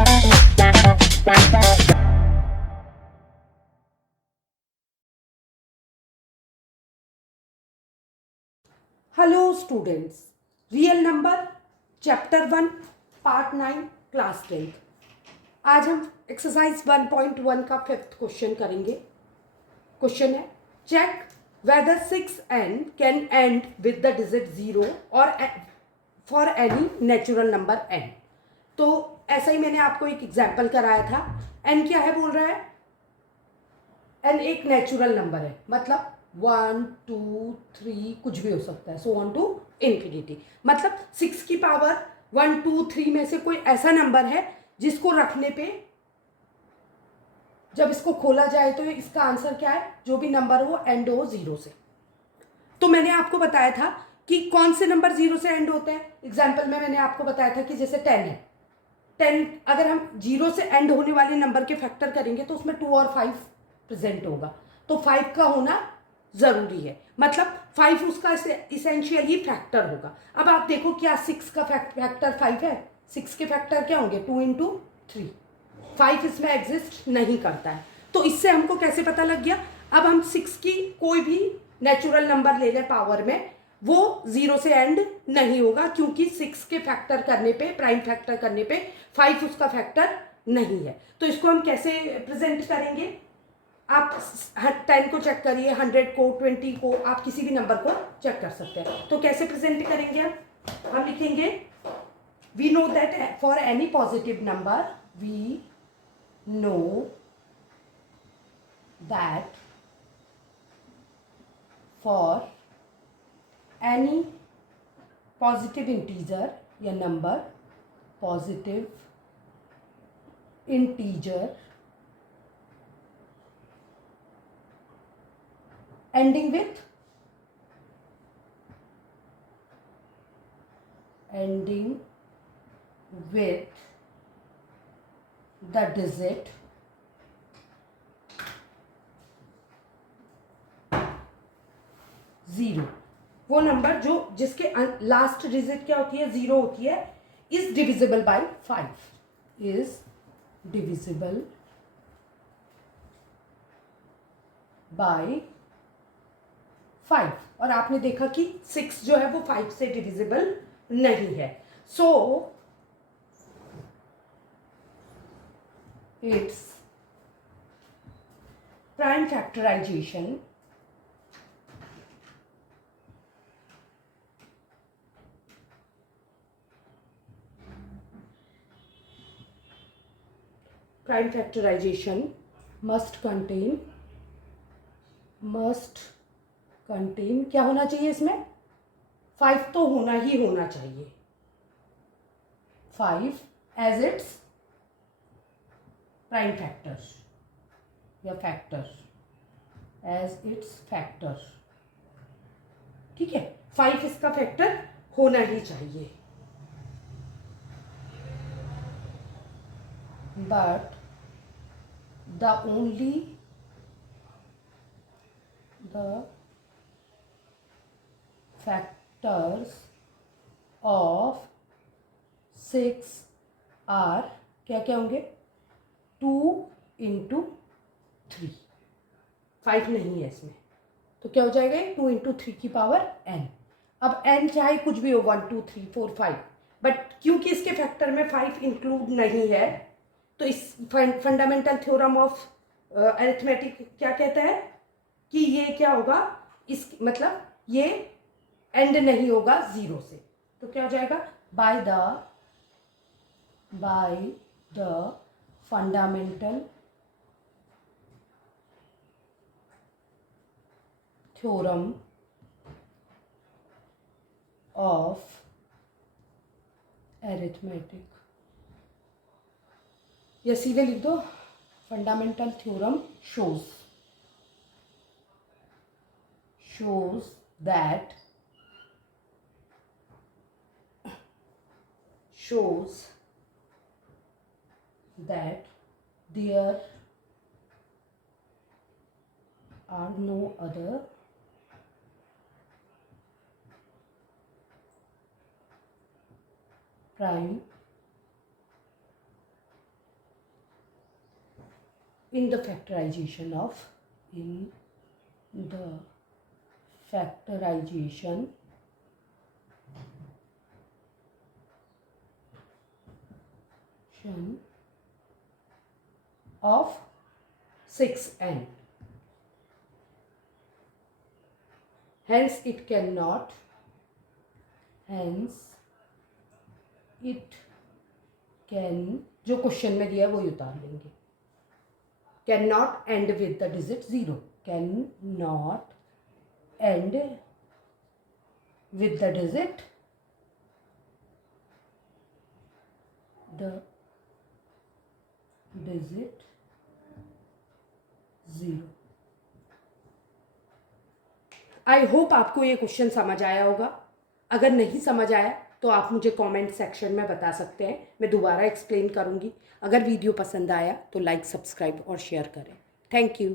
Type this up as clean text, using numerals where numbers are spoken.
Hello students, real number chapter 1 part 9 class 10th। आज हम exercise 1.1 का 5th क्वेश्चन करेंगे। क्वेश्चन है check whether 6n can end with the digit 0 और for any natural number n। तो ऐसा ही मैंने आपको एक एग्जाम्पल कराया था। n क्या है बोल रहा है, n एक नेचुरल नंबर है, मतलब 1 2 3 कुछ भी हो सकता है, सो ऑन टू इन्फिनिटी। मतलब 6 की पावर 1 2 3 में से कोई ऐसा नंबर है जिसको रखने पे जब इसको खोला जाए तो इसका आंसर क्या है, जो भी नंबर हो एंड हो 0 से। तो मैंने आपको बताया था कि कौन से नंबर 0 से एंड होते हैं। एग्जाम्पल में मैंने आपको बताया था कि जैसे 10 है, 10 अगर हम 0 से एंड होने वाले नंबर के फैक्टर करेंगे तो उसमें 2 और 5 प्रेजेंट होगा, तो 5 का होना जरूरी है, मतलब 5 उसका इसेंशियली फैक्टर होगा। अब आप देखो क्या 6 का फैक्टर 5 है? 6 के फैक्टर क्या होंगे, 2 इंटू 3। 5 इसमें एग्जिस्ट नहीं करता है। तो इससे हमको कैसे पता लग गया, अब हम 6 की कोई भी नेचुरल नंबर ले लें पावर में, वो 0 से एंड नहीं होगा, क्योंकि 6 के फैक्टर करने पे, प्राइम फैक्टर करने पे 5 उसका फैक्टर नहीं है। तो इसको हम कैसे प्रेजेंट करेंगे, आप 10 को चेक करिए, 100 को, 20 को, आप किसी भी नंबर को चेक कर सकते हैं। तो कैसे प्रेजेंट करेंगे हम लिखेंगे we know that for any positive number, we know that for any positive integer या number, positive integer ending with the digit 0, वो नंबर जो जिसके लास्ट डिजिट क्या होती है, 0 होती है, is divisible by 5, is divisible by 5। और आपने देखा कि 6 जो है वो 5 से डिविजिबल नहीं है, so it's prime factorisation must contain क्या होना चाहिए इसमें, 5 तो होना ही होना चाहिए, 5 एज इट्स प्राइम फैक्टर या फैक्टर, एज इट्स फैक्टर। ठीक है, 5 इसका फैक्टर होना ही चाहिए, but the only the factors of 6 are क्या क्या होंगे, 2 इंटू 3, 5 नहीं है इसमें, तो क्या हो जाएगा 2 इंटू 3 की पावर n। अब n चाहे कुछ भी हो, 1 2 3 4 5, बट क्योंकि इसके फैक्टर में 5 इंक्लूड नहीं है, तो इस फंडामेंटल थ्योरम ऑफ अरिथमेटिक क्या कहता है कि ये क्या होगा, इस मतलब ये एंड नहीं होगा 0 से, तो क्या हो जाएगा, by the fundamental theorem of arithmetic, या सीधे लिख दो fundamental theorem shows that there are no other prime in the factorization of of 6n. Hence it cannot, जो क्वेश्चन में दिया है वही उतार लेंगे. Can not and with the digit 0. Can not and with the digit 0. I hope आपको ये question समझ आया होगा. अगर नहीं समझ आया तो आप मुझे कमेंट सेक्शन में बता सकते हैं, मैं दोबारा एक्सप्लेन करूँगी. अगर वीडियो पसंद आया तो लाइक, सब्सक्राइब और शेयर करें. Thank you.